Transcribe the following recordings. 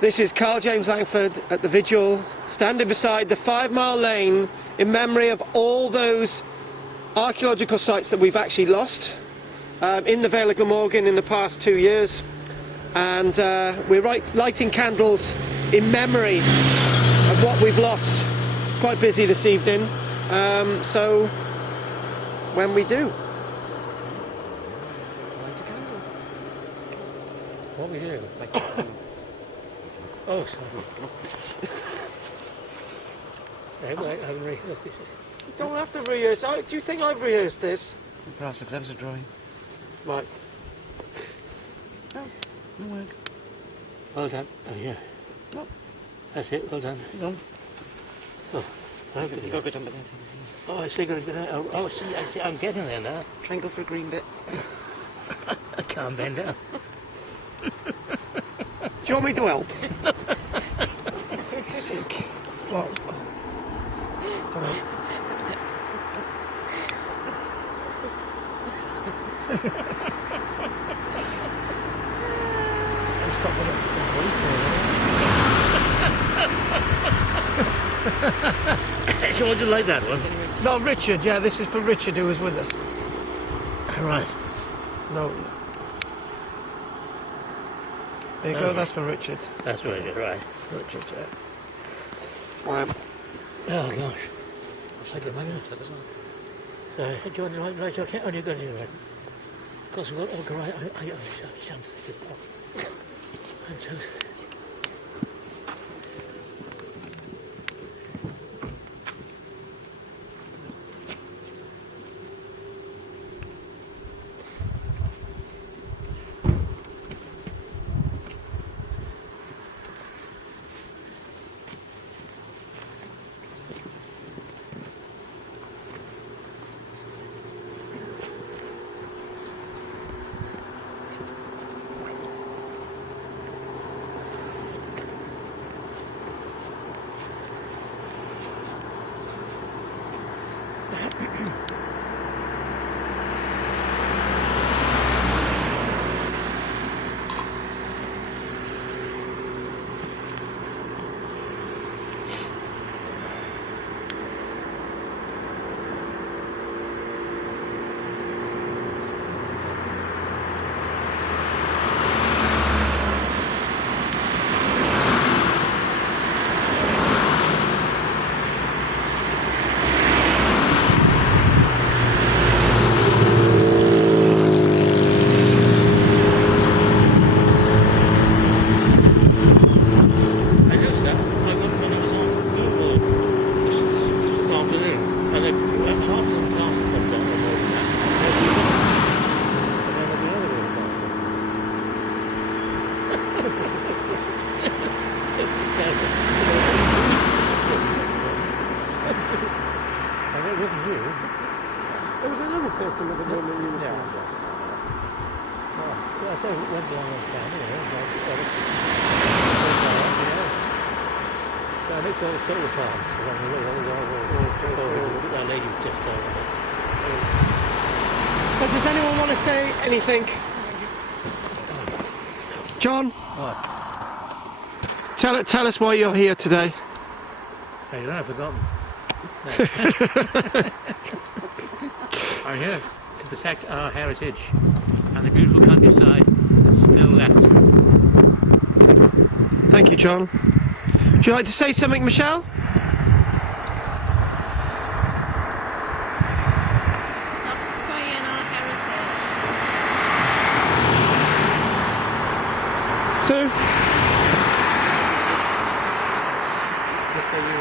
This is KARL-JAMES Langford at the vigil, standing beside the 5 Mile Lane in memory of all those archaeological sites that we've actually lost in the Vale of Glamorgan in the past 2 years. And we're lighting candles in memory of what we've lost. It's quite busy this evening, so when we do. What we do? Oh, sorry. I haven't rehearsed this. You don't have to rehearse. Do you think I've rehearsed this? Perhaps looks ever so drawing. Right. No, no work. Well done. Oh, yeah. No. That's it, well done. Done. Oh, thank You've you. got a bit on, but then so you can see. Oh, I see, got to get out. Oh, I see, I'm getting there now. Try and go for a green bit. I can't bend down. Do you want me to help? Sick. What? Stop with the voice here. So would you like that one? No, Richard, yeah, this is for Richard who was with us. Right. No. There you go, that's for Richard. That's right, right. Richard, yeah. Oh, gosh. I get my minutes up as well. So, do you want to write okay? Or do you go to your right? Because we've got to go right. I chance to get off. I'm toast. There was another person with a normal uniform. Yeah. I think it went along with that, So I mixed all the solar farms. That lady was just over there. So does anyone want to say anything? John? What? Tell us why you're here today. Hey, I've forgotten. I'm here to protect our heritage and the beautiful countryside that's still left. Thank you, John. Would you like to say something, Michelle? Stop destroying our heritage. Sue? Just say you.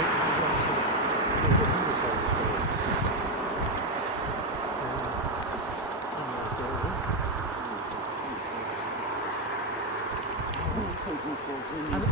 And